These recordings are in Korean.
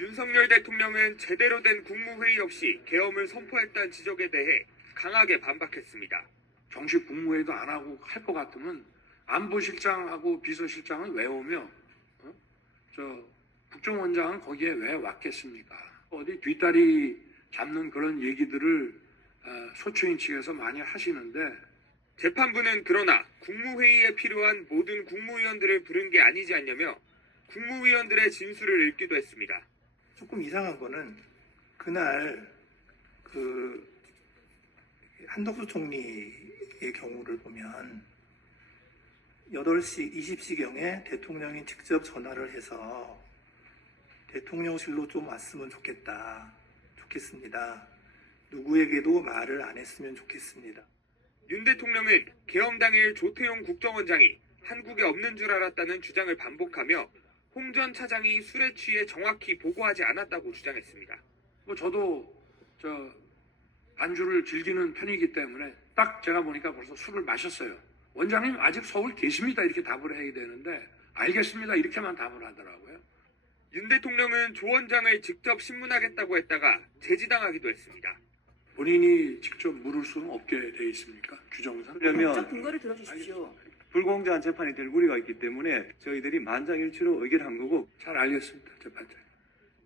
윤석열 대통령은 제대로 된 국무회의 없이 계엄을 선포했다는 지적에 대해 강하게 반박했습니다. 정식 국무회의도 안 하고 할 것 같으면 안보실장하고 비서실장은 왜 오며 국정원장은 거기에 왜 왔겠습니까? 어디 뒷다리 잡는 그런 얘기들을 소추인 측에서 많이 하시는데 재판부는 그러나 국무회의에 필요한 모든 국무위원들을 부른 게 아니지 않냐며 국무위원들의 진술을 읽기도 했습니다. 조금 이상한 거는 그날 한덕수 총리의 경우를 보면 8시 20시경에 대통령이 직접 전화를 해서 대통령실로 좀 왔으면 좋겠습니다. 누구에게도 말을 안 했으면 좋겠습니다. 윤 대통령은 계엄 당일 조태용 국정원장이 한국에 없는 줄 알았다는 주장을 반복하며 홍 전 차장이 술에 취해 정확히 보고하지 않았다고 주장했습니다. 저도 안주를 즐기는 편이기 때문에 딱 제가 보니까 벌써 술을 마셨어요. 원장님 아직 서울 계십니다 이렇게 답을 해야 되는데 알겠습니다 이렇게만 답을 하더라고요. 윤 대통령은 조 원장을 직접 신문하겠다고 했다가 제지당하기도 했습니다. 본인이 직접 물을 수는 없게 돼 있습니까? 규정상? 그러면 근거를 들어주십시오. 불공정한 재판이 될 우려가 있기 때문에 저희들이 만장일치로 의결한 거고. 잘 알겠습니다. 재판장.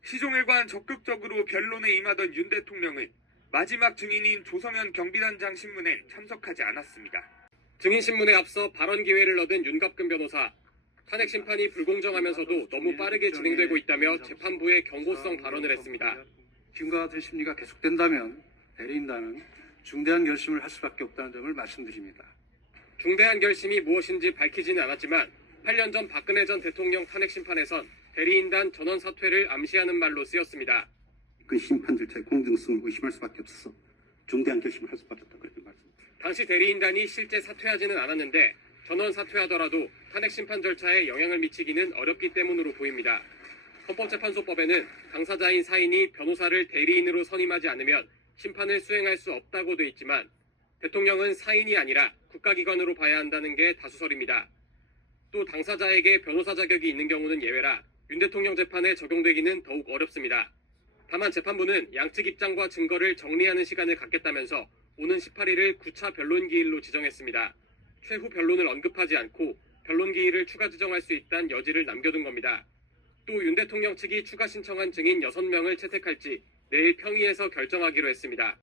시종일관 적극적으로 변론에 임하던 윤 대통령은 마지막 증인인 조성현 경비단장 신문에 참석하지 않았습니다. 증인 신문에 앞서 발언 기회를 얻은 윤갑근 변호사. 탄핵 심판이 불공정하면서도 너무 빠르게 진행되고 있다며 재판부에 경고성 발언을 했습니다. 지금과 같은 심리가 계속된다면 대리인단은 중대한 결심을 할 수밖에 없다는 점을 말씀드립니다. 중대한 결심이 무엇인지 밝히지는 않았지만 8년 전 박근혜 전 대통령 탄핵 심판에선 대리인단 전원 사퇴를 암시하는 말로 쓰였습니다. 그 심판 절차의 공정성을 의심할 수밖에 없어서 중대한 결심을 할 수밖에 없다 그렇게 말씀드립니다. 당시 대리인단이 실제 사퇴하지는 않았는데 전원 사퇴하더라도 탄핵 심판 절차에 영향을 미치기는 어렵기 때문으로 보입니다. 헌법재판소법에는 당사자인 사인이 변호사를 대리인으로 선임하지 않으면 심판을 수행할 수 없다고 돼 있지만 대통령은 사인이 아니라 국가기관으로 봐야 한다는 게 다수설입니다. 또 당사자에게 변호사 자격이 있는 경우는 예외라 윤 대통령 재판에 적용되기는 더욱 어렵습니다. 다만 재판부는 양측 입장과 증거를 정리하는 시간을 갖겠다면서 오는 18일을 9차 변론기일로 지정했습니다. 최후 변론을 언급하지 않고 변론기일을 추가 지정할 수 있다는 여지를 남겨둔 겁니다. 또 윤 대통령 측이 추가 신청한 증인 6명을 채택할지 내일 평의에서 결정하기로 했습니다.